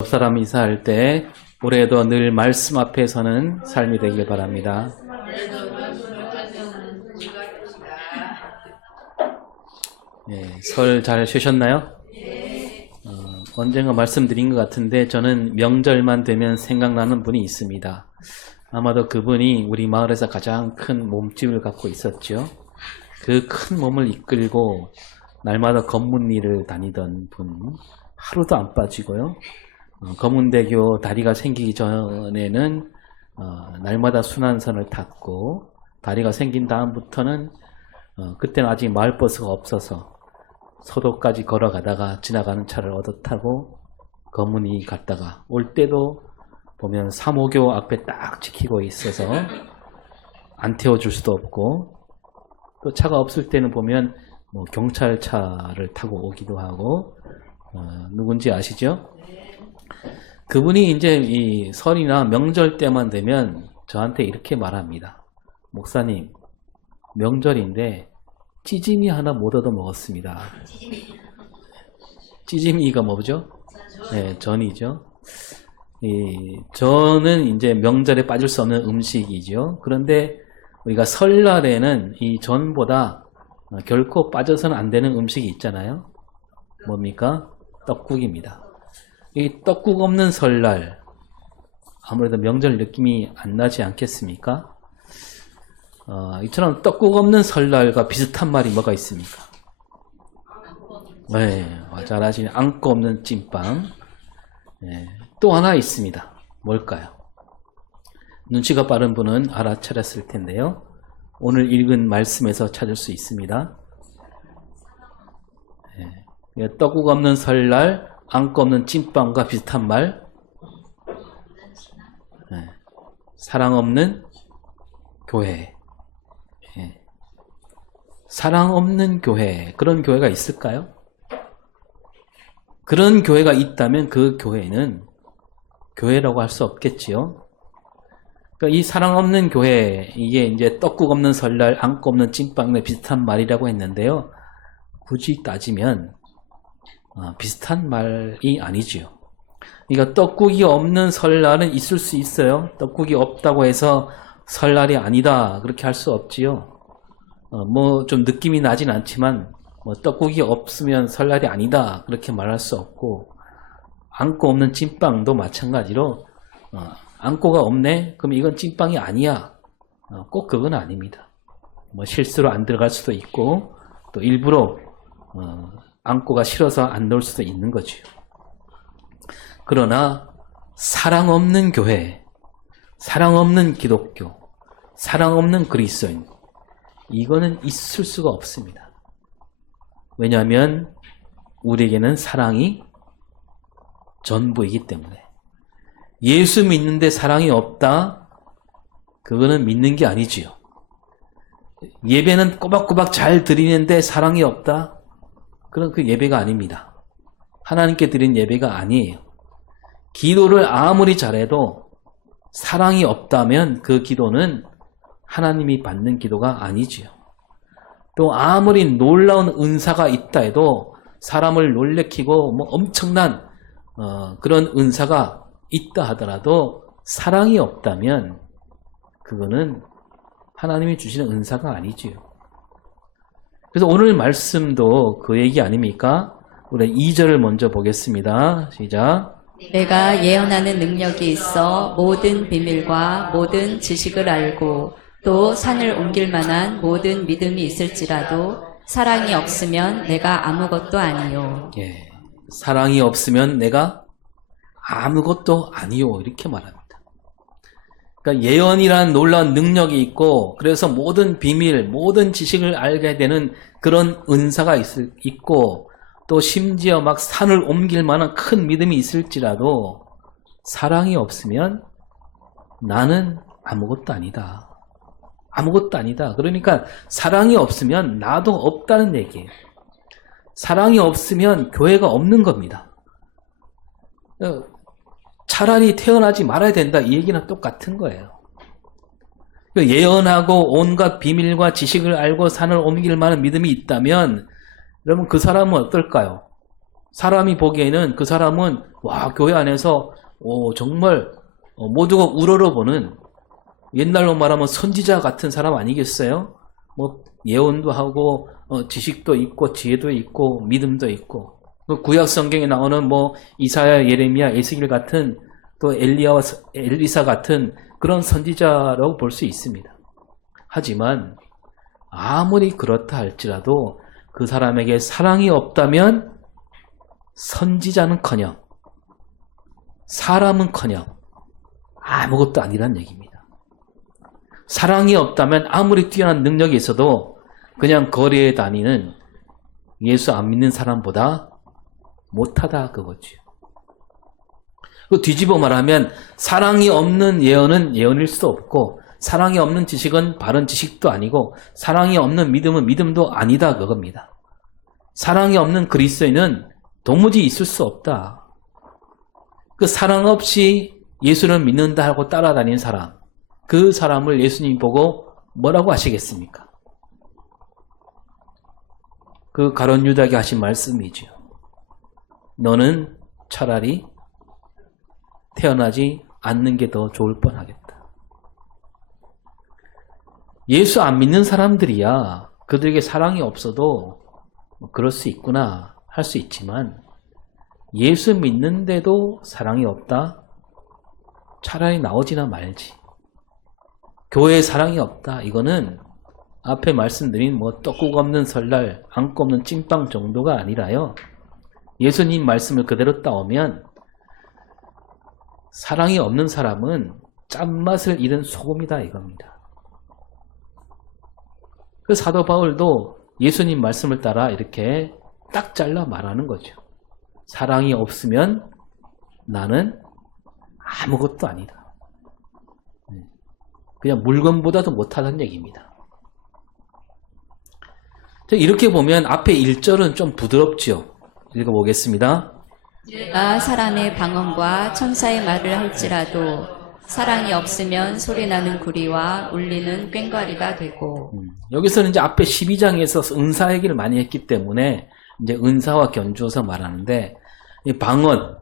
옆 사람 인사할 때 올해도 늘 말씀 앞에 서는 삶이 되길 바랍니다. 설 잘 쉬셨나요? 언젠가 말씀드린 것 같은데 저는 명절만 되면 생각나는 분이 있습니다. 아마도 그분이 우리 마을에서 가장 큰 몸집을 갖고 있었죠. 그 큰 몸을 이끌고 날마다 검문리를 다니던 분, 하루도 안 빠지고요. 검은대교 다리가 생기기 전에는 날마다 순환선을 탔고, 다리가 생긴 다음부터는 그때는 아직 마을버스가 없어서 서도까지 걸어가다가 지나가는 차를 얻어 타고 검은이 갔다가 올 때도 보면 3호교 앞에 딱 지키고 있어서 안 태워줄 수도 없고, 또 차가 없을 때는 보면 뭐 경찰차를 타고 오기도 하고, 누군지 아시죠? 그분이 이제 이 설이나 명절 때만 되면 저한테 이렇게 말합니다. 목사님, 명절인데 찌짐이 하나 못 얻어 먹었습니다. 찌짐이가 뭐죠? 네, 전이죠. 전은 이제 명절에 빠질 수 없는 음식이죠. 그런데 우리가 설날에는 이 전보다 결코 빠져서는 안 되는 음식이 있잖아요. 뭡니까? 떡국입니다. 이 떡국 없는 설날, 아무래도 명절 느낌이 안 나지 않겠습니까? 이처럼 떡국 없는 설날과 비슷한 말이 뭐가 있습니까? 네, 잘 아시는 안고 없는 찐빵. 네, 또 하나 있습니다. 뭘까요? 눈치가 빠른 분은 알아차렸을 텐데요. 오늘 읽은 말씀에서 찾을 수 있습니다. 네, 떡국 없는 설날, 안고 없는 찐빵과 비슷한 말. 네, 사랑 없는 교회. 네, 사랑 없는 교회. 그런 교회가 있을까요? 그런 교회가 있다면 그 교회는 교회라고 할 수 없겠지요. 그러니까 이 사랑 없는 교회, 이게 이제 떡국 없는 설날, 안고 없는 찐빵과 비슷한 말이라고 했는데요. 굳이 따지면 비슷한 말이 아니지요. 그러니까 떡국이 없는 설날은 있을 수 있어요. 떡국이 없다고 해서 설날이 아니다 그렇게 할 수 없지요. 뭐 좀 느낌이 나진 않지만 뭐 떡국이 없으면 설날이 아니다 그렇게 말할 수 없고, 안고 없는 찐빵도 마찬가지로 안고가 없네? 그럼 이건 찐빵이 아니야. 꼭 그건 아닙니다. 뭐 실수로 안 들어갈 수도 있고, 또 일부러 안고가 싫어서 안 넣을 수도 있는 거죠. 그러나 사랑 없는 교회, 사랑 없는 기독교, 사랑 없는 그리스도인, 이거는 있을 수가 없습니다. 왜냐하면 우리에게는 사랑이 전부이기 때문에. 예수 믿는데 사랑이 없다? 그거는 믿는 게 아니지요. 예배는 꼬박꼬박 잘 드리는데 사랑이 없다? 그건 그 예배가 아닙니다. 하나님께 드린 예배가 아니에요. 기도를 아무리 잘해도 사랑이 없다면 그 기도는 하나님이 받는 기도가 아니지요. 또 아무리 놀라운 은사가 있다 해도 사람을 놀래키고 뭐 엄청난 그런 은사가 있다 하더라도 사랑이 없다면 그거는 하나님이 주시는 은사가 아니지요. 그래서 오늘 말씀도 그 얘기 아닙니까? 우리 2절을 먼저 보겠습니다. 시작. 내가 예언하는 능력이 있어 모든 비밀과 모든 지식을 알고 또 산을 옮길 만한 모든 믿음이 있을지라도 사랑이 없으면 내가 아무것도 아니요. 예, 사랑이 없으면 내가 아무것도 아니요. 이렇게 말합니다. 그러니까 예언이란 놀라운 능력이 있고, 그래서 모든 비밀, 모든 지식을 알게 되는 그런 은사가 있고, 또 심지어 막 산을 옮길 만한 큰 믿음이 있을지라도 사랑이 없으면 나는 아무것도 아니다. 아무것도 아니다. 그러니까 사랑이 없으면 나도 없다는 얘기예요. 사랑이 없으면 교회가 없는 겁니다. 차라리 태어나지 말아야 된다, 이 얘기는 똑같은 거예요. 예언하고 온갖 비밀과 지식을 알고 산을 옮길 만한 믿음이 있다면 여러분 그 사람은 어떨까요? 사람이 보기에는 그 사람은 와 교회 안에서 정말 모두가 우러러보는 옛날로 말하면 선지자 같은 사람 아니겠어요? 뭐 예언도 하고 지식도 있고 지혜도 있고 믿음도 있고 그 구약 성경에 나오는 뭐 이사야, 예레미야, 에스겔 같은 또 엘리야와 엘리사 같은 그런 선지자라고 볼 수 있습니다. 하지만 아무리 그렇다 할지라도 그 사람에게 사랑이 없다면 선지자는커녕 사람은커녕 아무것도 아니란 얘기입니다. 사랑이 없다면 아무리 뛰어난 능력이 있어도 그냥 거리에 다니는 예수 안 믿는 사람보다 못하다 그거죠. 그 뒤집어 말하면 사랑이 없는 예언은 예언일 수도 없고 사랑이 없는 지식은 바른 지식도 아니고 사랑이 없는 믿음은 믿음도 아니다 그겁니다. 사랑이 없는 그리스도인은 도무지 있을 수 없다. 그 사랑 없이 예수를 믿는다 하고 따라다니는 사람, 그 사람을 예수님 보고 뭐라고 하시겠습니까? 그 가룟 유다에게 하신 말씀이죠. 너는 차라리 태어나지 않는 게 더 좋을 뻔하겠다. 예수 안 믿는 사람들이야 그들에게 사랑이 없어도 그럴 수 있구나 할 수 있지만 예수 믿는데도 사랑이 없다? 차라리 나오지나 말지. 교회에 사랑이 없다. 이거는 앞에 말씀드린 뭐 떡국 없는 설날, 안고 없는 찐빵 정도가 아니라요. 예수님 말씀을 그대로 따오면 사랑이 없는 사람은 짠맛을 잃은 소금이다 이겁니다. 그 사도 바울도 예수님 말씀을 따라 이렇게 딱 잘라 말하는 거죠. 사랑이 없으면 나는 아무것도 아니다. 그냥 물건보다도 못하다는 얘기입니다. 이렇게 보면 앞에 1절은 좀 부드럽죠. 읽어보겠습니다. 내가 사람의 방언과 천사의 말을 할지라도 사랑이 없으면 소리나는 구리와 울리는 꽹과리가 되고. 여기서는 이제 앞에 12장에서 은사 얘기를 많이 했기 때문에 이제 은사와 견주어서 말하는데 이 방언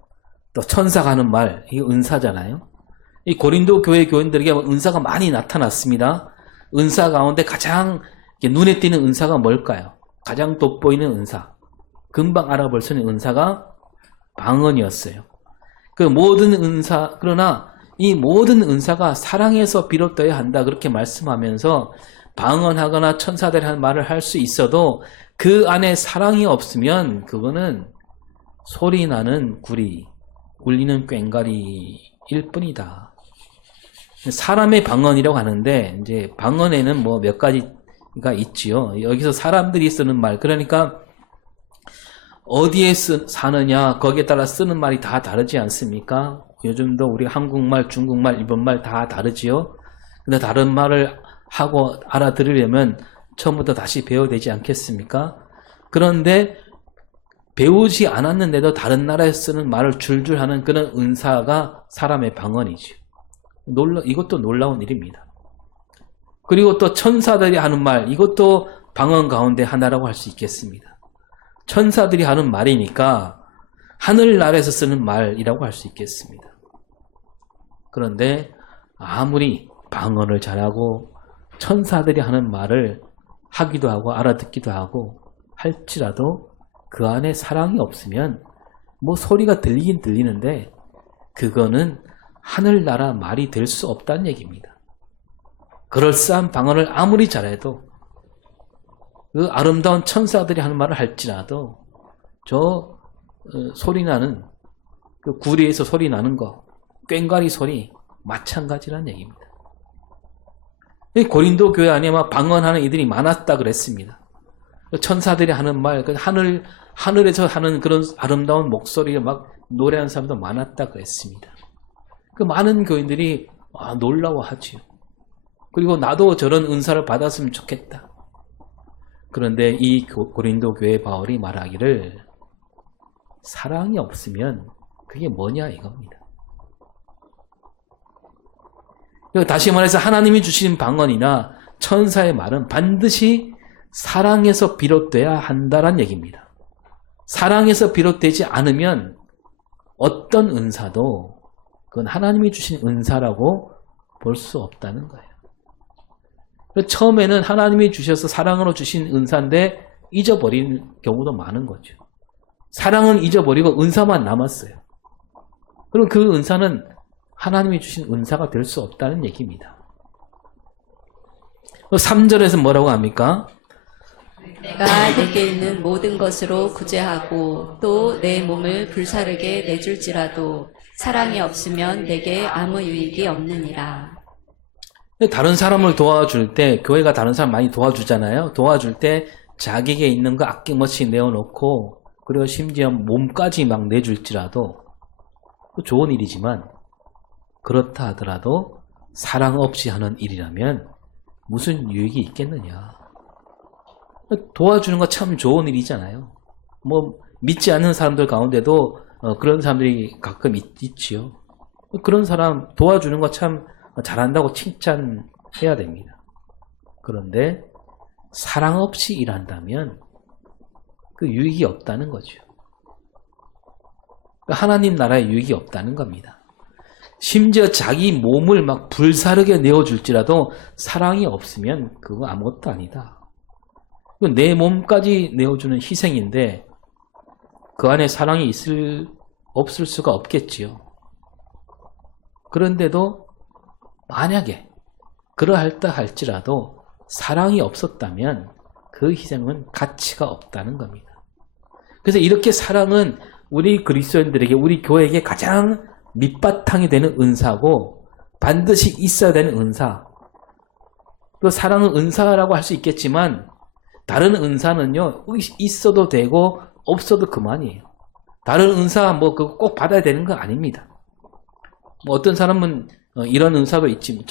또 천사가 하는 말 이게 은사잖아요. 이 고린도 교회 교인들에게 은사가 많이 나타났습니다. 은사 가운데 가장 눈에 띄는 은사가 뭘까요? 가장 돋보이는 은사. 금방 알아볼 수 있는 은사가 방언이었어요. 그 모든 은사, 그러나 이 모든 은사가 사랑에서 비롯되어야 한다 그렇게 말씀하면서 방언하거나 천사들이 하는 말을 할 수 있어도 그 안에 사랑이 없으면 그거는 소리 나는 구리, 울리는 꽹과리일 뿐이다. 사람의 방언이라고 하는데 이제 방언에는 뭐 몇 가지가 있지요. 여기서 사람들이 쓰는 말, 그러니까 어디에 사느냐 거기에 따라 쓰는 말이 다 다르지 않습니까? 요즘도 우리 한국말, 중국말, 일본말 다 다르지요. 근데 다른 말을 하고 알아들으려면 처음부터 다시 배워야 되지 않겠습니까? 그런데 배우지 않았는데도 다른 나라에 쓰는 말을 줄줄 하는 그런 은사가 사람의 방언이죠. 이것도 놀라운 일입니다. 그리고 또 천사들이 하는 말, 이것도 방언 가운데 하나라고 할 수 있겠습니다. 천사들이 하는 말이니까 하늘나라에서 쓰는 말이라고 할 수 있겠습니다. 그런데 아무리 방언을 잘하고 천사들이 하는 말을 하기도 하고 알아듣기도 하고 할지라도 그 안에 사랑이 없으면 뭐 소리가 들리긴 들리는데 그거는 하늘나라 말이 될 수 없다는 얘기입니다. 그럴싸한 방언을 아무리 잘해도 그 아름다운 천사들이 하는 말을 할지라도 저 소리 나는 그 구리에서 소리 나는 거 꽹과리 소리 마찬가지란 얘기입니다. 고린도 교회 안에 막 방언하는 이들이 많았다 그랬습니다. 천사들이 하는 말, 하늘에서 하는 그런 아름다운 목소리를 막 노래하는 사람도 많았다 그랬습니다. 그 많은 교인들이 놀라워하지요. 그리고 나도 저런 은사를 받았으면 좋겠다. 그런데 이 고린도 교회 바울이 말하기를 사랑이 없으면 그게 뭐냐 이겁니다. 다시 말해서 하나님이 주신 방언이나 천사의 말은 반드시 사랑에서 비롯돼야 한다는 얘기입니다. 사랑에서 비롯되지 않으면 어떤 은사도 그건 하나님이 주신 은사라고 볼 수 없다는 거예요. 처음에는 하나님이 주셔서 사랑으로 주신 은사인데 잊어버린 경우도 많은 거죠. 사랑은 잊어버리고 은사만 남았어요. 그럼 그 은사는 하나님이 주신 은사가 될 수 없다는 얘기입니다. 3절에서 뭐라고 합니까? 내가 내게 있는 모든 것으로 구제하고 또 내 몸을 불사르게 내줄지라도 사랑이 없으면 내게 아무 유익이 없느니라. 다른 사람을 도와줄 때, 교회가 다른 사람 많이 도와주잖아요. 도와줄 때 자기에게 있는 거 아낌없이 내어놓고, 그리고 심지어 몸까지 막 내줄지라도 좋은 일이지만, 그렇다 하더라도 사랑 없이 하는 일이라면 무슨 유익이 있겠느냐. 도와주는 거 참 좋은 일이잖아요. 뭐 믿지 않는 사람들 가운데도 그런 사람들이 가끔 있지요. 그런 사람 도와주는 거 참 잘한다고 칭찬해야 됩니다. 그런데 사랑 없이 일한다면 그 유익이 없다는 거죠. 하나님 나라에 유익이 없다는 겁니다. 심지어 자기 몸을 막 불사르게 내어줄지라도 사랑이 없으면 그거 아무것도 아니다. 내 몸까지 내어주는 희생인데 그 안에 사랑이 없을 수가 없겠지요. 그런데도 만약에 그러할다 할지라도 사랑이 없었다면 그 희생은 가치가 없다는 겁니다. 그래서 이렇게 사랑은 우리 그리스도인들에게, 우리 교회에게 가장 밑바탕이 되는 은사고 반드시 있어야 되는 은사. 또 사랑은 은사라고 할 수 있겠지만 다른 은사는요, 있어도 되고 없어도 그만이에요. 다른 은사 뭐 그거 꼭 받아야 되는 거 아닙니다. 뭐 어떤 사람은 이런 은사가 있지,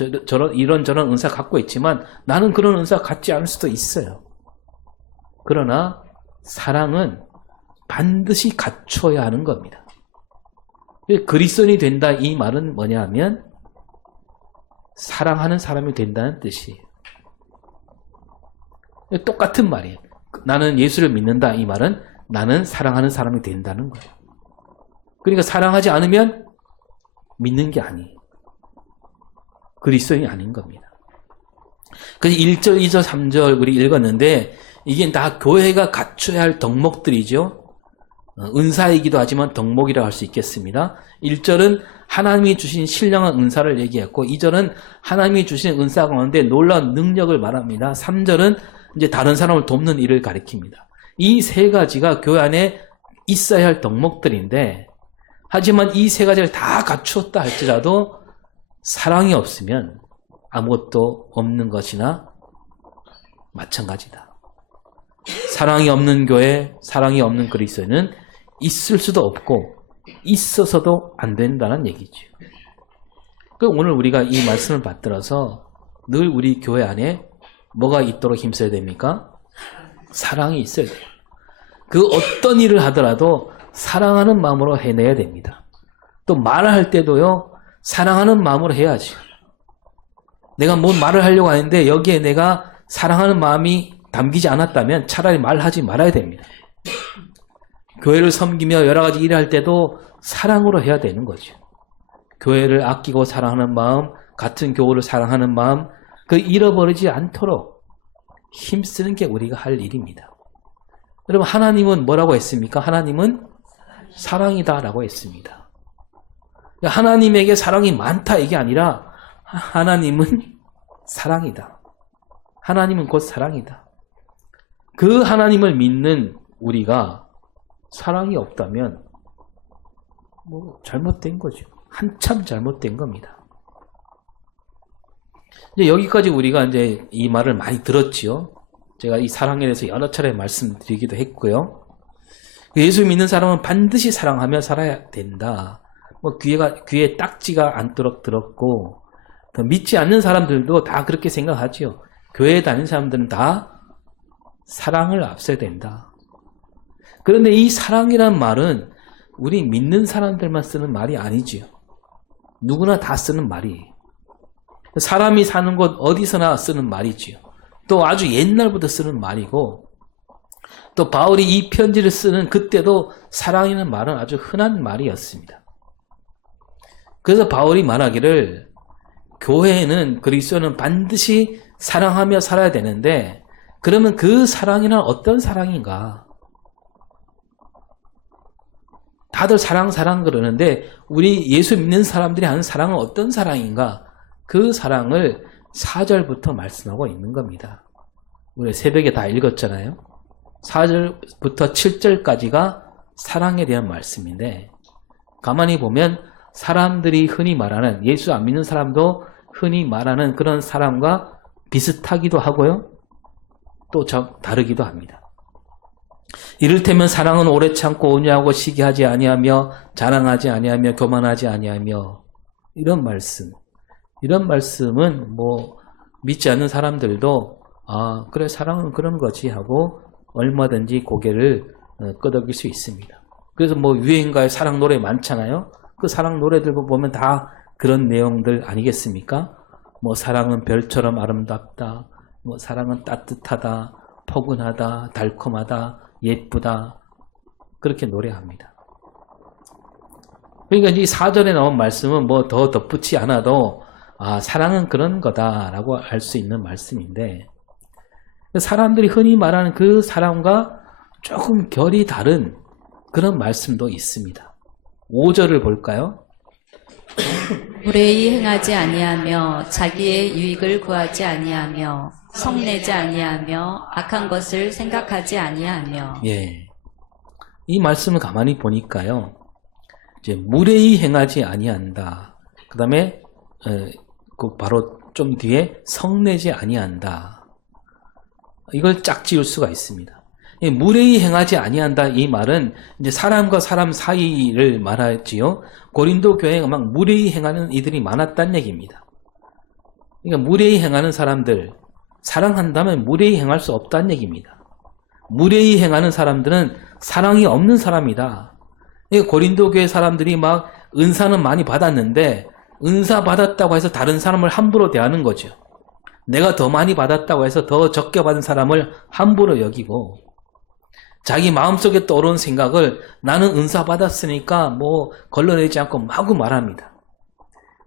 이런저런 은사 갖고 있지만 나는 그런 은사 갖지 않을 수도 있어요. 그러나 사랑은 반드시 갖춰야 하는 겁니다. 그리스도인이 된다 이 말은 뭐냐 하면 사랑하는 사람이 된다는 뜻이에요. 똑같은 말이에요. 나는 예수를 믿는다 이 말은 나는 사랑하는 사람이 된다는 거예요. 그러니까 사랑하지 않으면 믿는 게 아니에요. 그리스도인이 아닌 겁니다. 그래서 1절, 2절, 3절 우리 읽었는데 이게 다 교회가 갖춰야 할 덕목들이죠. 은사이기도 하지만 덕목이라고 할 수 있겠습니다. 1절은 하나님이 주신 신령한 은사를 얘기했고 2절은 하나님이 주신 은사 가운데 놀라운 능력을 말합니다. 3절은 이제 다른 사람을 돕는 일을 가리킵니다. 이 세 가지가 교회 안에 있어야 할 덕목들인데 하지만 이 세 가지를 다 갖추었다 할지라도 사랑이 없으면 아무것도 없는 것이나 마찬가지다. 사랑이 없는 교회, 사랑이 없는 그리스도인은 있을 수도 없고 있어서도 안 된다는 얘기죠. 오늘 우리가 이 말씀을 받들어서 늘 우리 교회 안에 뭐가 있도록 힘써야 됩니까? 사랑이 있어야 돼요. 그 어떤 일을 하더라도 사랑하는 마음으로 해내야 됩니다. 또 말을 할 때도요, 사랑하는 마음으로 해야지. 내가 뭔 말을 하려고 하는데 여기에 내가 사랑하는 마음이 담기지 않았다면 차라리 말하지 말아야 됩니다. 교회를 섬기며 여러 가지 일을 할 때도 사랑으로 해야 되는 거죠. 교회를 아끼고 사랑하는 마음, 같은 교우를 사랑하는 마음, 그 잃어버리지 않도록 힘쓰는 게 우리가 할 일입니다. 여러분, 하나님은 뭐라고 했습니까? 하나님은 사랑이다라고 했습니다. 하나님에게 사랑이 많다 이게 아니라 하나님은 사랑이다. 하나님은 곧 사랑이다. 그 하나님을 믿는 우리가 사랑이 없다면 뭐 잘못된 거죠. 한참 잘못된 겁니다. 이제 여기까지 우리가 이제 이 말을 많이 들었지요. 제가 이 사랑에 대해서 여러 차례 말씀드리기도 했고요. 예수 믿는 사람은 반드시 사랑하며 살아야 된다. 뭐 귀에 딱지가 않도록 들었고 믿지 않는 사람들도 다 그렇게 생각하지요. 교회에 다니는 사람들은 다 사랑을 앞서야 된다. 그런데 이 사랑이란 말은 우리 믿는 사람들만 쓰는 말이 아니지요. 누구나 다 쓰는 말이에요. 사람이 사는 곳 어디서나 쓰는 말이지요. 또 아주 옛날부터 쓰는 말이고 또 바울이 이 편지를 쓰는 그때도 사랑이라는 말은 아주 흔한 말이었습니다. 그래서 바울이 말하기를 교회에는 그리스도는 반드시 사랑하며 살아야 되는데 그러면 그 사랑이란 어떤 사랑인가? 다들 사랑 그러는데 우리 예수 믿는 사람들이 하는 사랑은 어떤 사랑인가? 그 사랑을 4절부터 말씀하고 있는 겁니다. 우리 새벽에 다 읽었잖아요. 4절부터 7절까지가 사랑에 대한 말씀인데 가만히 보면 사람들이 흔히 말하는 예수 안 믿는 사람도 흔히 말하는 그런 사랑과 비슷하기도 하고요. 또 다르기도 합니다. 이를테면 사랑은 오래 참고 온유하고 시기하지 아니하며 자랑하지 아니하며 교만하지 아니하며 이런 말씀은 뭐 믿지 않는 사람들도 아 그래 사랑은 그런 거지 하고 얼마든지 고개를 끄덕일 수 있습니다. 그래서 뭐 유행가의 사랑 노래 많잖아요. 그 사랑 노래들 보면 다 그런 내용들 아니겠습니까? 뭐 사랑은 별처럼 아름답다. 뭐 사랑은 따뜻하다. 포근하다. 달콤하다. 예쁘다. 그렇게 노래합니다. 그러니까 이 4절에 나온 말씀은 뭐 더 덧붙이지 않아도 아 사랑은 그런 거다라고 알 수 있는 말씀인데 사람들이 흔히 말하는 그 사랑과 조금 결이 다른 그런 말씀도 있습니다. 5절을 볼까요? 무례히 행하지 아니하며 자기의 유익을 구하지 아니하며 성내지 아니하며 악한 것을 생각하지 아니하며. 예, 이 말씀을 가만히 보니까요. 이제 무례히 행하지 아니한다. 그 다음에 그 바로 좀 뒤에 성내지 아니한다. 이걸 짝 지을 수가 있습니다. 무례히 행하지 아니한다 이 말은 이제 사람과 사람 사이를 말하지요. 고린도 교회가 막 무례히 행하는 이들이 많았다는 얘기입니다. 그러니까 무례히 행하는 사람들 사랑한다면 무례히 행할 수 없다는 얘기입니다. 무례히 행하는 사람들은 사랑이 없는 사람이다. 그러니까 고린도 교회 사람들이 막 은사는 많이 받았는데 은사 받았다고 해서 다른 사람을 함부로 대하는 거죠. 내가 더 많이 받았다고 해서 더 적게 받은 사람을 함부로 여기고 자기 마음속에 떠오르는 생각을 나는 은사 받았으니까 뭐 걸러내지 않고 마구 말합니다.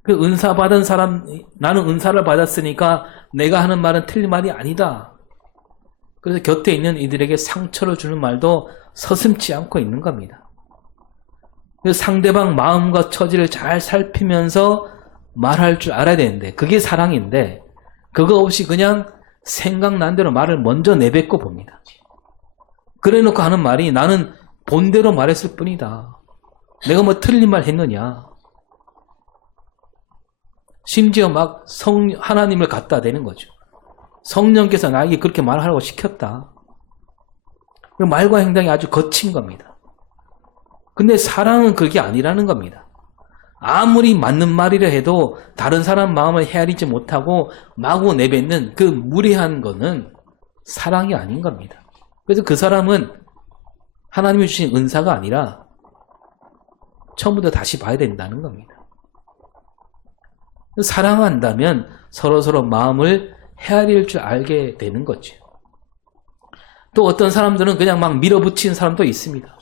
그 은사 받은 사람 나는 은사를 받았으니까 내가 하는 말은 틀린 말이 아니다. 그래서 곁에 있는 이들에게 상처를 주는 말도 서슴지 않고 있는 겁니다. 그래서 상대방 마음과 처지를 잘 살피면서 말할 줄 알아야 되는데 그게 사랑인데 그거 없이 그냥 생각난 대로 말을 먼저 내뱉고 봅니다. 그래 놓고 하는 말이 나는 본대로 말했을 뿐이다. 내가 뭐 틀린 말 했느냐. 심지어 막 하나님을 갖다 대는 거죠. 성령께서 나에게 그렇게 말하라고 시켰다. 말과 행동이 아주 거친 겁니다. 근데 사랑은 그게 아니라는 겁니다. 아무리 맞는 말이라 해도 다른 사람 마음을 헤아리지 못하고 마구 내뱉는 그 무례한 거는 사랑이 아닌 겁니다. 그래서 그 사람은 하나님이 주신 은사가 아니라 처음부터 다시 봐야 된다는 겁니다. 사랑한다면 서로서로 마음을 헤아릴 줄 알게 되는 거죠. 또 어떤 사람들은 그냥 막 밀어붙이는 사람도 있습니다.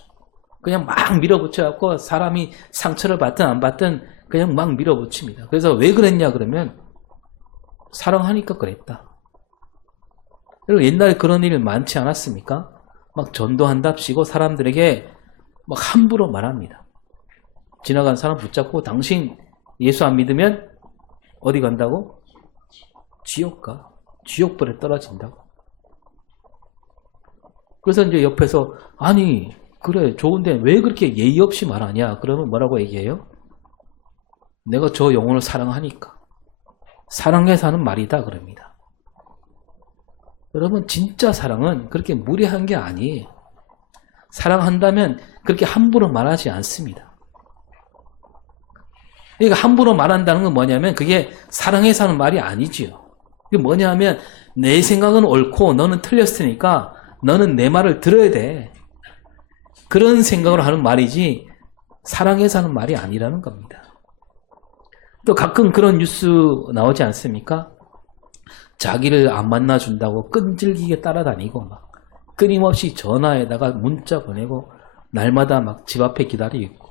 그냥 막 밀어붙여갖고 사람이 상처를 받든 안 받든 그냥 막 밀어붙입니다. 그래서 왜 그랬냐 그러면 사랑하니까 그랬다. 그리고 옛날에 그런 일 많지 않았습니까? 막 전도한답시고 사람들에게 막 함부로 말합니다. 지나간 사람 붙잡고 당신 예수 안 믿으면 어디 간다고? 지옥 가. 지옥불에 떨어진다고. 그래서 이제 옆에서 아니 그래 좋은데 왜 그렇게 예의 없이 말하냐? 그러면 뭐라고 얘기해요? 내가 저 영혼을 사랑하니까. 사랑해서 하는 말이다 그럽니다. 여러분 진짜 사랑은 그렇게 무례한 게 아니에요. 사랑한다면 그렇게 함부로 말하지 않습니다. 그러니까 함부로 말한다는 건 뭐냐면 그게 사랑해서 하는 말이 아니지요. 그게 뭐냐면 내 생각은 옳고 너는 틀렸으니까 너는 내 말을 들어야 돼. 그런 생각으로 하는 말이지 사랑해서 하는 말이 아니라는 겁니다. 또 가끔 그런 뉴스 나오지 않습니까? 자기를 안 만나준다고 끈질기게 따라다니고 막 끊임없이 전화에다가 문자 보내고 날마다 막 집 앞에 기다리고 있고.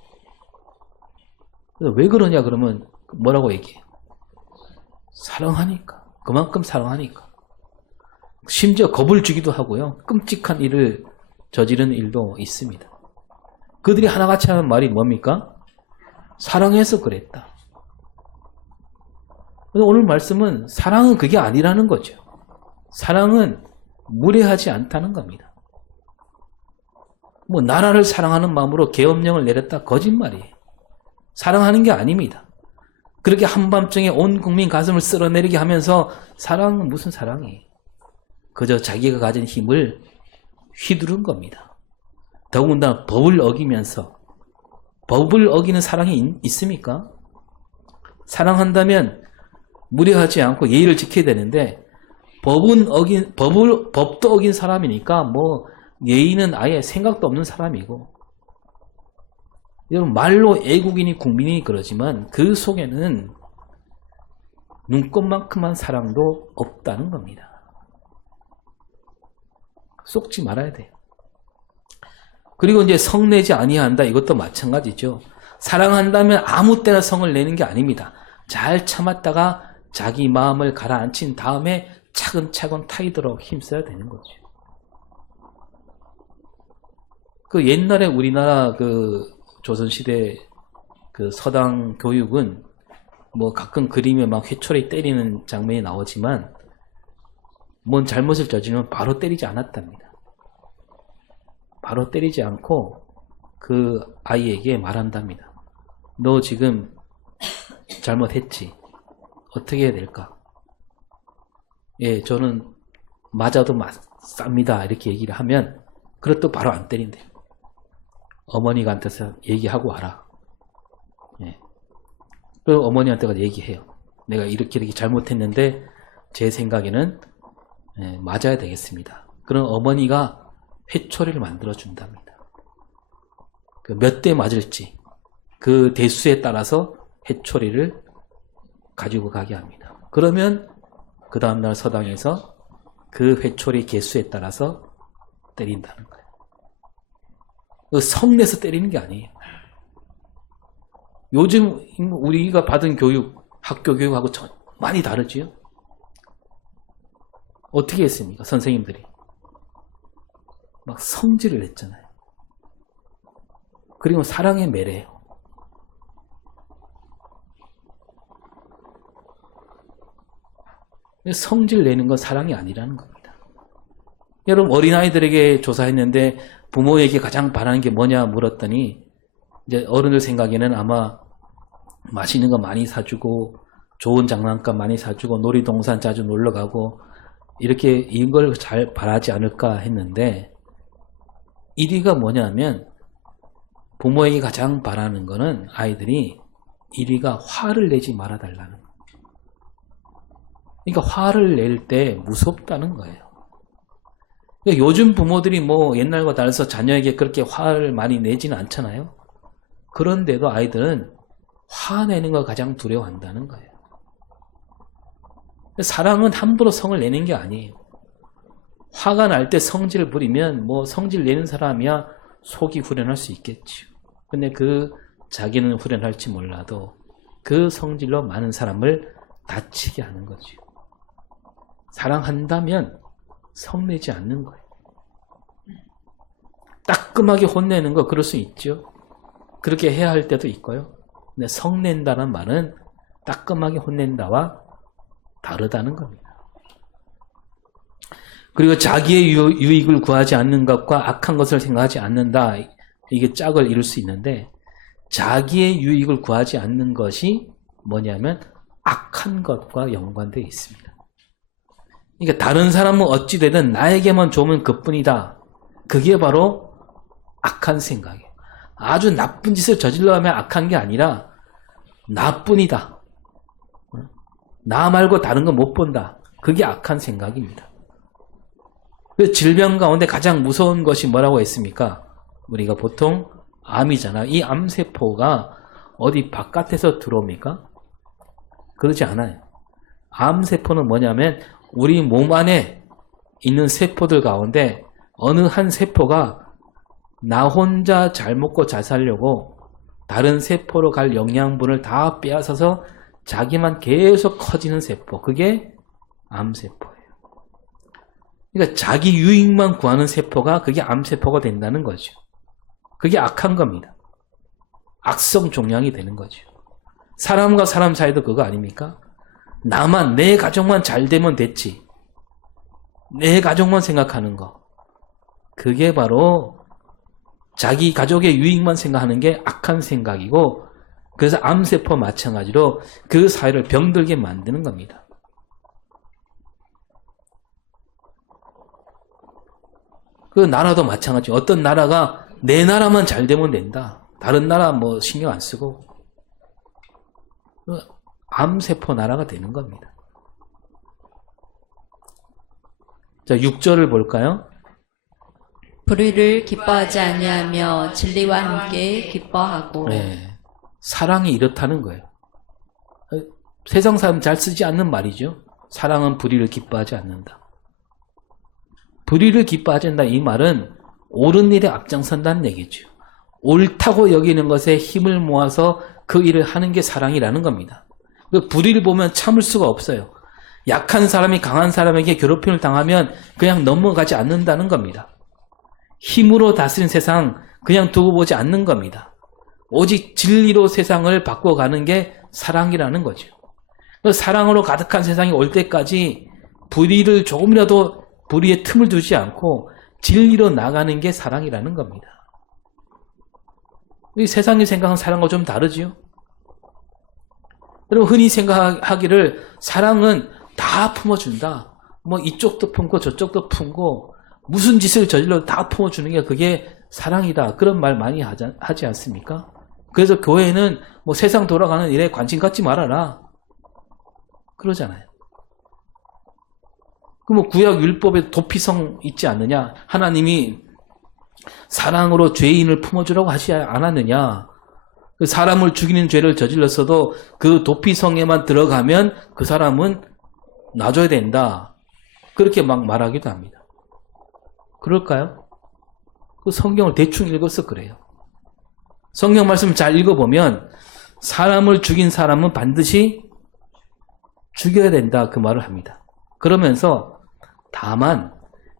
그래서 왜 그러냐 그러면 뭐라고 얘기해요? 사랑하니까. 그만큼 사랑하니까. 심지어 겁을 주기도 하고요. 끔찍한 일을 저지른 일도 있습니다. 그들이 하나같이 하는 말이 뭡니까? 사랑해서 그랬다. 그래서 오늘 말씀은 사랑은 그게 아니라는 거죠. 사랑은 무례하지 않다는 겁니다. 뭐 나라를 사랑하는 마음으로 계엄령을 내렸다 거짓말이에요. 사랑하는 게 아닙니다. 그렇게 한밤중에 온 국민 가슴을 쓸어내리게 하면서 사랑은 무슨 사랑이에요? 그저 자기가 가진 힘을 휘두른 겁니다. 더군다나 법을 어기면서 법을 어기는 사랑이 있습니까? 사랑한다면 무례하지 않고 예의를 지켜야 되는데 법도 어긴 사람이니까 뭐 예의는 아예 생각도 없는 사람이고 여러분 말로 애국인이 국민이 그러지만 그 속에는 눈꽃만큼만 사랑도 없다는 겁니다. 속지 말아야 돼요. 그리고 이제 성내지 아니한다 이것도 마찬가지죠. 사랑한다면 아무 때나 성을 내는 게 아닙니다. 잘 참았다가 자기 마음을 가라앉힌 다음에 차근차근 타이도록 힘써야 되는 거죠. 그 옛날에 우리나라 그 조선시대 그 서당 교육은 뭐 가끔 그림에 막 회초리 때리는 장면이 나오지만 뭔 잘못을 저지르면 바로 때리지 않았답니다. 바로 때리지 않고 그 아이에게 말한답니다. 너 지금 잘못했지. 어떻게 해야 될까? 예, 저는 맞아도 쌉니다. 이렇게 얘기를 하면 그것도 바로 안 때린대요. 어머니가 한테서 얘기하고 와라. 예. 그리고 어머니한테 가서 얘기해요. 내가 이렇게 잘못했는데 제 생각에는 예, 맞아야 되겠습니다. 그럼 어머니가 회초리를 만들어 준답니다. 그 몇 대 맞을지 그 대수에 따라서 회초리를 가지고 가게 합니다. 그러면 그 다음날 서당에서 그 회초리 개수에 따라서 때린다는 거예요. 성내서 때리는 게 아니에요. 요즘 우리가 받은 교육, 학교 교육하고 많이 다르지요? 어떻게 했습니까? 선생님들이. 막 성질을 냈잖아요. 그리고 사랑의 매래요. 성질 내는 건 사랑이 아니라는 겁니다. 여러분 어린아이들에게 조사했는데 부모에게 가장 바라는 게 뭐냐 물었더니 이제 어른들 생각에는 아마 맛있는 거 많이 사주고 좋은 장난감 많이 사주고 놀이동산 자주 놀러가고 이렇게 이걸 잘 바라지 않을까 했는데 1위가 뭐냐면 부모에게 가장 바라는 거는 아이들이 1위가 화를 내지 말아달라는 거예요. 그러니까 화를 낼 때 무섭다는 거예요. 그러니까 요즘 부모들이 뭐 옛날과 달라서 자녀에게 그렇게 화를 많이 내지는 않잖아요. 그런데도 아이들은 화내는 걸 가장 두려워한다는 거예요. 사랑은 함부로 성을 내는 게 아니에요. 화가 날 때 성질을 부리면 뭐 성질 내는 사람이야 속이 후련할 수 있겠죠. 근데 그 자기는 후련할지 몰라도 그 성질로 많은 사람을 다치게 하는 거죠. 사랑한다면 성내지 않는 거예요. 따끔하게 혼내는 거 그럴 수 있죠. 그렇게 해야 할 때도 있고요. 근데 성낸다는 말은 따끔하게 혼낸다와 다르다는 겁니다. 그리고 자기의 유익을 구하지 않는 것과 악한 것을 생각하지 않는다. 이게 짝을 이룰 수 있는데 자기의 유익을 구하지 않는 것이 뭐냐면 악한 것과 연관되어 있습니다. 그러니까 다른 사람은 어찌 되든 나에게만 좋으면 그뿐이다. 그게 바로 악한 생각이에요. 아주 나쁜 짓을 저질러 하면 악한 게 아니라 나뿐이다. 나 말고 다른 거 못 본다. 그게 악한 생각입니다. 그 질병 가운데 가장 무서운 것이 뭐라고 했습니까? 우리가 보통 암이잖아. 이 암세포가 어디 바깥에서 들어옵니까? 그러지 않아요. 암세포는 뭐냐면 우리 몸 안에 있는 세포들 가운데 어느 한 세포가 나 혼자 잘 먹고 잘 살려고 다른 세포로 갈 영양분을 다 빼앗아서 자기만 계속 커지는 세포, 그게 암세포예요. 그러니까 자기 유익만 구하는 세포가 그게 암세포가 된다는 거죠. 그게 악한 겁니다. 악성 종양이 되는 거죠. 사람과 사람 사이도 그거 아닙니까? 나만, 내 가족만 잘 되면 됐지. 내 가족만 생각하는 거. 그게 바로 자기 가족의 유익만 생각하는 게 악한 생각이고, 그래서 암세포 마찬가지로 그 사회를 병들게 만드는 겁니다. 그 나라도 마찬가지. 어떤 나라가 내 나라만 잘 되면 된다. 다른 나라 뭐 신경 안 쓰고. 암세포 나라가 되는 겁니다. 자, 6절을 볼까요? 불의를 기뻐하지 아니하며 진리와 함께 기뻐하고. 네, 사랑이 이렇다는 거예요. 세상 사람 잘 쓰지 않는 말이죠. 사랑은 불의를 기뻐하지 않는다. 불의를 기뻐하지 않는다, 이 말은 옳은 일에 앞장선다는 얘기죠. 옳다고 여기는 것에 힘을 모아서 그 일을 하는 게 사랑이라는 겁니다. 불의를 보면 참을 수가 없어요. 약한 사람이 강한 사람에게 괴롭힘을 당하면 그냥 넘어가지 않는다는 겁니다. 힘으로 다스린 세상 그냥 두고 보지 않는 겁니다. 오직 진리로 세상을 바꿔가는 게 사랑이라는 거죠. 사랑으로 가득한 세상이 올 때까지 불의를 조금이라도 불의에 틈을 두지 않고 진리로 나가는 게 사랑이라는 겁니다. 이 세상이 생각하는 사랑과 좀 다르지요? 여러분, 흔히 생각하기를 사랑은 다 품어준다. 뭐 이쪽도 품고 저쪽도 품고 무슨 짓을 저질러도 다 품어주는 게 그게 사랑이다. 그런 말 많이 하지 않습니까? 그래서 교회는 뭐 세상 돌아가는 일에 관심 갖지 말아라. 그러잖아요. 그 뭐 구약 율법에 도피성 있지 않느냐? 하나님이 사랑으로 죄인을 품어주라고 하지 않았느냐? 사람을 죽이는 죄를 저질렀어도 그 도피성에만 들어가면 그 사람은 놔줘야 된다. 그렇게 막 말하기도 합니다. 그럴까요? 그 성경을 대충 읽어서 그래요. 성경 말씀 잘 읽어보면 사람을 죽인 사람은 반드시 죽여야 된다, 그 말을 합니다. 그러면서 다만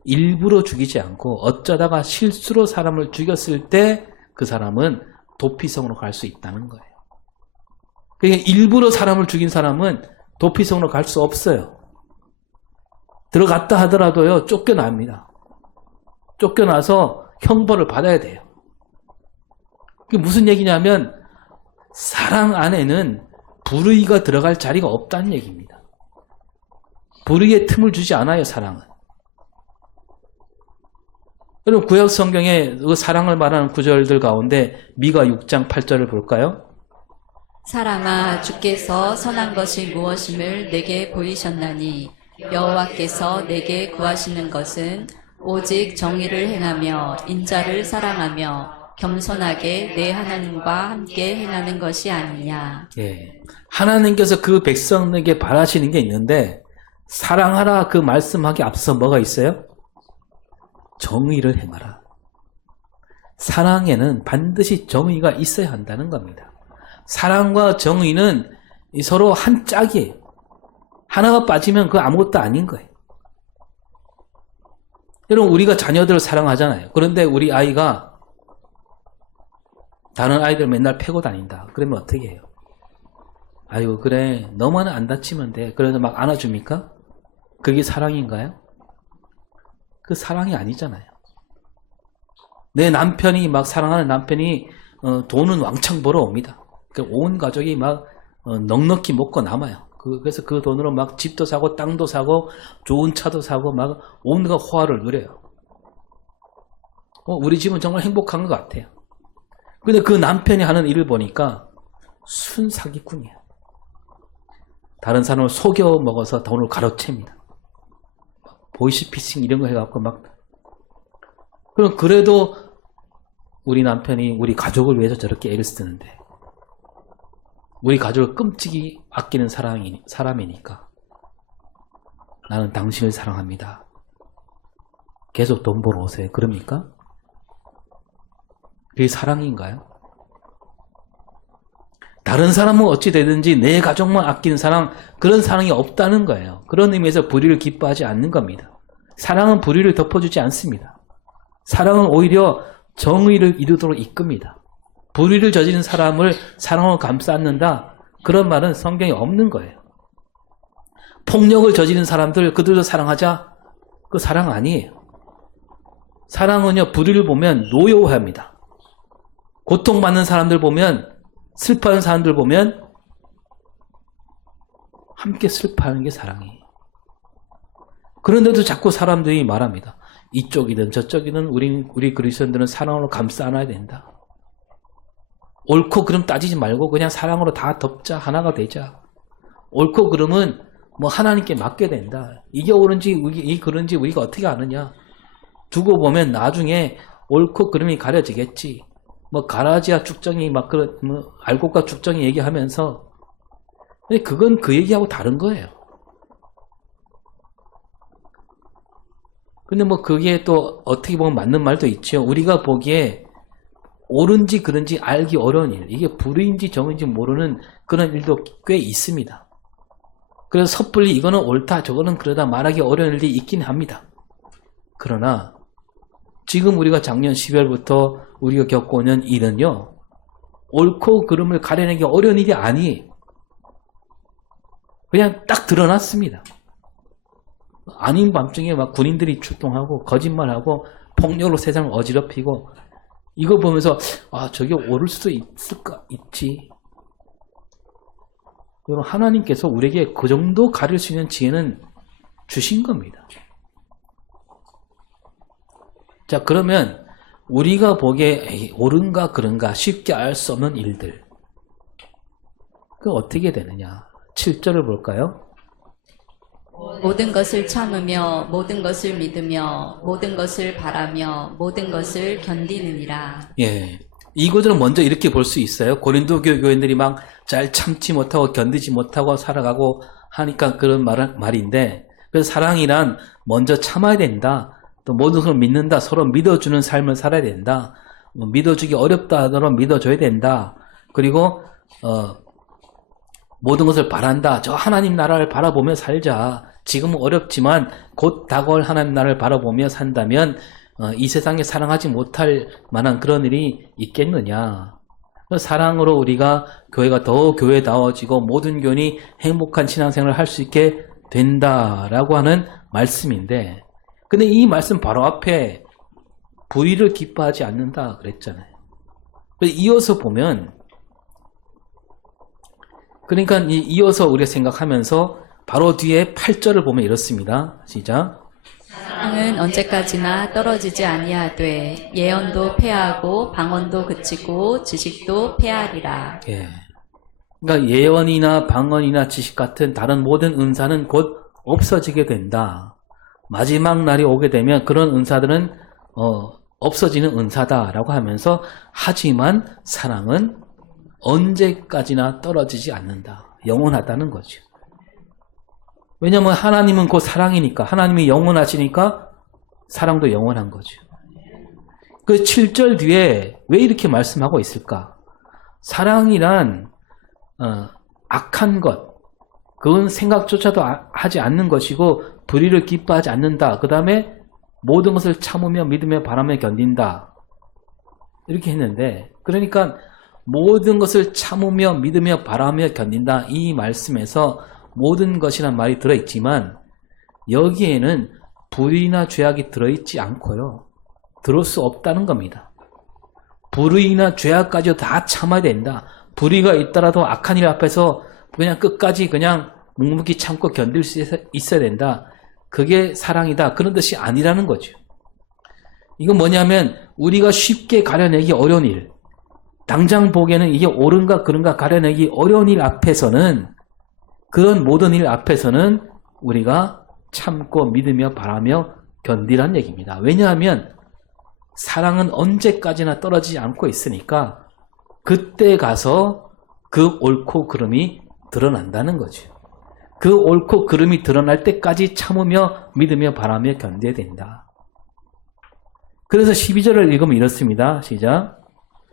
일부러 죽이지 않고 어쩌다가 실수로 사람을 죽였을 때 그 사람은 도피성으로 갈 수 있다는 거예요. 그러니까 일부러 사람을 죽인 사람은 도피성으로 갈 수 없어요. 들어갔다 하더라도요, 쫓겨납니다. 쫓겨나서 형벌을 받아야 돼요. 그게 무슨 얘기냐면 사랑 안에는 불의가 들어갈 자리가 없다는 얘기입니다. 불의에 틈을 주지 않아요, 사랑은. 여러분, 구약 성경에 그 사랑을 말하는 구절들 가운데 미가 6장 8절을 볼까요? 사랑아, 주께서 선한 것이 무엇임을 내게 보이셨나니 여호와께서 내게 구하시는 것은 오직 정의를 행하며 인자를 사랑하며 겸손하게 내 하나님과 함께 행하는 것이 아니냐. 예. 하나님께서 그 백성에게 바라시는 게 있는데 사랑하라 그 말씀하기 앞서 뭐가 있어요? 정의를 행하라. 사랑에는 반드시 정의가 있어야 한다는 겁니다. 사랑과 정의는 서로 한 짝이에요. 하나가 빠지면 그 아무것도 아닌 거예요. 여러분, 우리가 자녀들을 사랑하잖아요. 그런데 우리 아이가 다른 아이들 맨날 패고 다닌다. 그러면 어떻게 해요? 아유, 그래, 너만 안 다치면 돼. 그래서 막 안아줍니까? 그게 사랑인가요? 그 사랑이 아니잖아요. 내 남편이 막 사랑하는 남편이 돈은 왕창 벌어옵니다. 온 가족이 막 넉넉히 먹고 남아요. 그래서 그 돈으로 막 집도 사고 땅도 사고 좋은 차도 사고 막 온갖 호화를 누려요. 우리 집은 정말 행복한 것 같아요. 근데 그 남편이 하는 일을 보니까 순사기꾼이에요. 다른 사람을 속여 먹어서 돈을 가로챕니다. 보이스피싱 이런 거 해갖고 막. 그럼 그래도 우리 남편이 우리 가족을 위해서 저렇게 애를 쓰는데 우리 가족을 끔찍이 아끼는 사람이니까 나는 당신을 사랑합니다. 계속 돈 벌어 오세요. 그럽니까? 그게 사랑인가요? 다른 사람은 어찌 되든지 내 가족만 아끼는 사랑, 그런 사랑이 없다는 거예요. 그런 의미에서 불의를 기뻐하지 않는 겁니다. 사랑은 불의를 덮어주지 않습니다. 사랑은 오히려 정의를 이루도록 이끕니다. 불의를 저지른 사람을 사랑으로 감싸 안는다, 그런 말은 성경에 없는 거예요. 폭력을 저지른 사람들, 그들도 사랑하자, 그 사랑 아니에요. 사랑은요, 불의를 보면 노여워합니다. 고통받는 사람들 보면, 슬퍼하는 사람들 보면 함께 슬퍼하는 게 사랑이에요. 그런데도 자꾸 사람들이 말합니다. 이쪽이든 저쪽이든 우리 그리스도인들은 사랑으로 감싸 안아야 된다. 옳고 그름 따지지 말고 그냥 사랑으로 다 덮자, 하나가 되자. 옳고 그름은 뭐 하나님께 맡게 된다. 이게 옳은지 이게 그른지 우리가 어떻게 아느냐. 두고 보면 나중에 옳고 그름이 가려지겠지. 뭐 가라지와 쭉정이 막 그런 알곡과 쭉정이 얘기하면서, 근데 그건 그 얘기하고 다른 거예요. 근데 뭐 그게 또 어떻게 보면 맞는 말도 있죠. 우리가 보기에 옳은지 그른지 알기 어려운 일, 이게 불의인지 정인지 모르는 그런 일도 꽤 있습니다. 그래서 섣불리 이거는 옳다 저거는 그러다 말하기 어려운 일이 있긴 합니다. 그러나 지금 우리가 작년 12월부터 우리가 겪어오는 일은요, 옳고 그름을 가려내기 어려운 일이 아니에요. 그냥 딱 드러났습니다. 아닌 밤중에 막 군인들이 출동하고 거짓말하고 폭력으로 세상을 어지럽히고, 이거 보면서 아, 저게 옳을 수도 있지. 여러분, 하나님께서 우리에게 그 정도 가릴 수 있는 지혜는 주신 겁니다. 자, 그러면 우리가 보기에 에이, 옳은가 그른가 쉽게 알 수 없는 일들, 그 어떻게 되느냐. 7절을 볼까요? 모든 것을 참으며 모든 것을 믿으며 모든 것을 바라며 모든 것을 견디느니라. 예, 이 구절은 먼저 이렇게 볼 수 있어요. 고린도 교인들이 막 잘 참지 못하고 견디지 못하고 살아가고 하니까 그런 말인데, 그래서 사랑이란 먼저 참아야 된다. 또 모든 것을 믿는다. 서로 믿어주는 삶을 살아야 된다. 믿어주기 어렵다 하더라도 믿어줘야 된다. 그리고 모든 것을 바란다. 저 하나님 나라를 바라보며 살자. 지금은 어렵지만 곧 다가올 하나님 나라를 바라보며 산다면 이 세상에 사랑하지 못할 만한 그런 일이 있겠느냐. 사랑으로 우리가 교회가 더 교회다워지고 모든 교인이 행복한 신앙생활을 할 수 있게 된다라고 하는 말씀인데, 근데 이 말씀 바로 앞에 불의를 기뻐하지 않는다 그랬잖아요. 이어서 보면, 그러니까 이어서 우리가 생각하면서 바로 뒤에 8절을 보면 이렇습니다. 시작. 사랑은 언제까지나 떨어지지 아니하되 예언도 패하고 방언도 그치고 지식도 패하리라. 예. 그러니까 예언이나 방언이나 지식 같은 다른 모든 은사는 곧 없어지게 된다. 마지막 날이 오게 되면 그런 은사들은 없어지는 은사다라고 하면서, 하지만 사랑은 언제까지나 떨어지지 않는다. 영원하다는 거죠. 왜냐하면 하나님은 곧 사랑이니까, 하나님이 영원하시니까 사랑도 영원한 거죠. 그 7절 뒤에 왜 이렇게 말씀하고 있을까? 사랑이란 악한 것, 그건 생각조차도 하지 않는 것이고 불의를 기뻐하지 않는다. 그 다음에 모든 것을 참으며 믿으며 바라며 견딘다. 이렇게 했는데, 그러니까 모든 것을 참으며 믿으며 바라며 견딘다, 이 말씀에서 모든 것이란 말이 들어있지만 여기에는 불의나 죄악이 들어있지 않고요, 들을 수 없다는 겁니다. 불의나 죄악까지 다 참아야 된다. 불의가 있더라도 악한 일 앞에서 그냥 끝까지 그냥 묵묵히 참고 견딜 수 있어야 된다. 그게 사랑이다, 그런 뜻이 아니라는 거죠. 이건 뭐냐면 우리가 쉽게 가려내기 어려운 일, 당장 보기에는 이게 옳은가 그른가 가려내기 어려운 일 앞에서는, 그런 모든 일 앞에서는 우리가 참고 믿으며 바라며 견디란 얘기입니다. 왜냐하면 사랑은 언제까지나 떨어지지 않고 있으니까 그때 가서 그 옳고 그름이 드러난다는 거죠. 그 옳고 그름이 드러날 때까지 참으며 믿으며 바라며 견뎌야 된다. 그래서 12절을 읽으면 이렇습니다. 시작.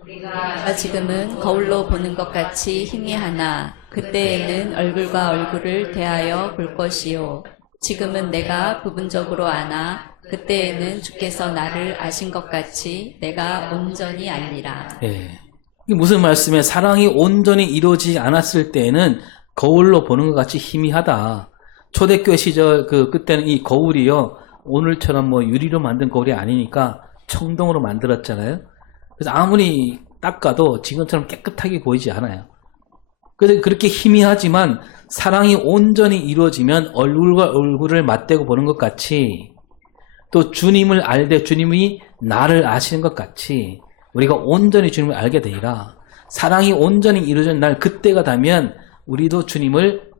우리가 지금은 거울로 보는 것 같이 희미하나 그때에는 얼굴과 얼굴을 대하여 볼 것이요. 지금은 내가 부분적으로 아나 그때에는 주께서 나를 아신 것 같이 내가 온전히 알리라. 예. 이게 무슨 말씀이에요? 사랑이 온전히 이루어지지 않았을 때에는 거울로 보는 것 같이 희미하다. 초대교회 시절 그때는 이 거울이요, 오늘처럼 뭐 유리로 만든 거울이 아니니까 청동으로 만들었잖아요. 그래서 아무리 닦아도 지금처럼 깨끗하게 보이지 않아요. 그래서 그렇게 희미하지만 사랑이 온전히 이루어지면 얼굴과 얼굴을 맞대고 보는 것 같이, 또 주님을 알되 주님이 나를 아시는 것 같이 우리가 온전히 주님을 알게 되리라. 사랑이 온전히 이루어진 날, 그때가 되면 우리도 주님을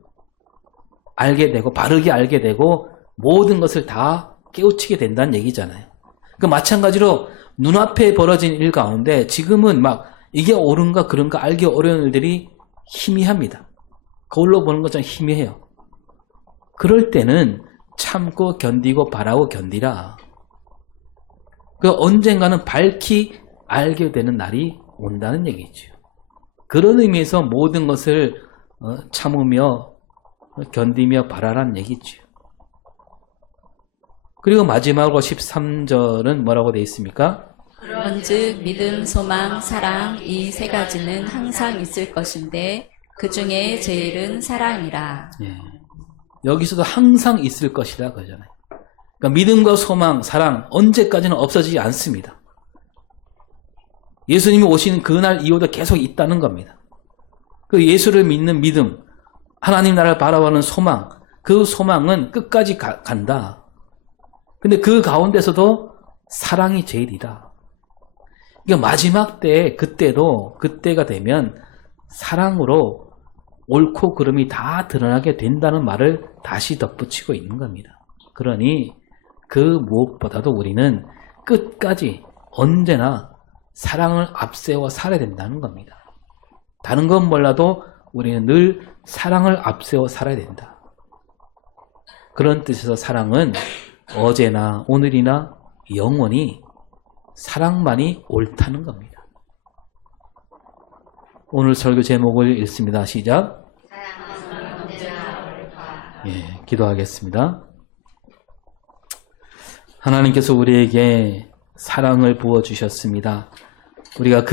알게 되고 바르게 알게 되고 모든 것을 다 깨우치게 된다는 얘기잖아요. 그 마찬가지로 눈앞에 벌어진 일 가운데 지금은 막 이게 옳은가 그런가 알기 어려운 일들이 희미합니다. 거울로 보는 것처럼 희미해요. 그럴 때는 참고 견디고 바라고 견디라. 그 언젠가는 밝히 알게 되는 날이 온다는 얘기죠. 그런 의미에서 모든 것을 참으며 견디며 바라라는 얘기죠. 그리고 마지막으로 13절은 뭐라고 되어 있습니까? 그런즉 믿음, 소망, 사랑 이 세 가지는 항상 있을 것인데 그 중에 제일은 사랑이라. 예. 여기서도 항상 있을 것이다 그러잖아요. 그러니까 믿음과 소망, 사랑 언제까지는 없어지지 않습니다. 예수님이 오시는 그날 이후도 계속 있다는 겁니다. 그 예수를 믿는 믿음, 하나님 나라를 바라보는 소망, 그 소망은 끝까지 간다. 근데 그 가운데서도 사랑이 제일이다. 이게 마지막 때, 그때가 되면 사랑으로 옳고 그름이 다 드러나게 된다는 말을 다시 덧붙이고 있는 겁니다. 그러니 그 무엇보다도 우리는 끝까지 언제나 사랑을 앞세워 살아야 된다는 겁니다. 다른 건 몰라도 우리는 늘 사랑을 앞세워 살아야 된다. 그런 뜻에서 사랑은 어제나 오늘이나 영원히 사랑만이 옳다는 겁니다. 오늘 설교 제목을 읽습니다. 시작. 예, 기도하겠습니다. 하나님께서 우리에게 사랑을 부어주셨습니다. 우리가 그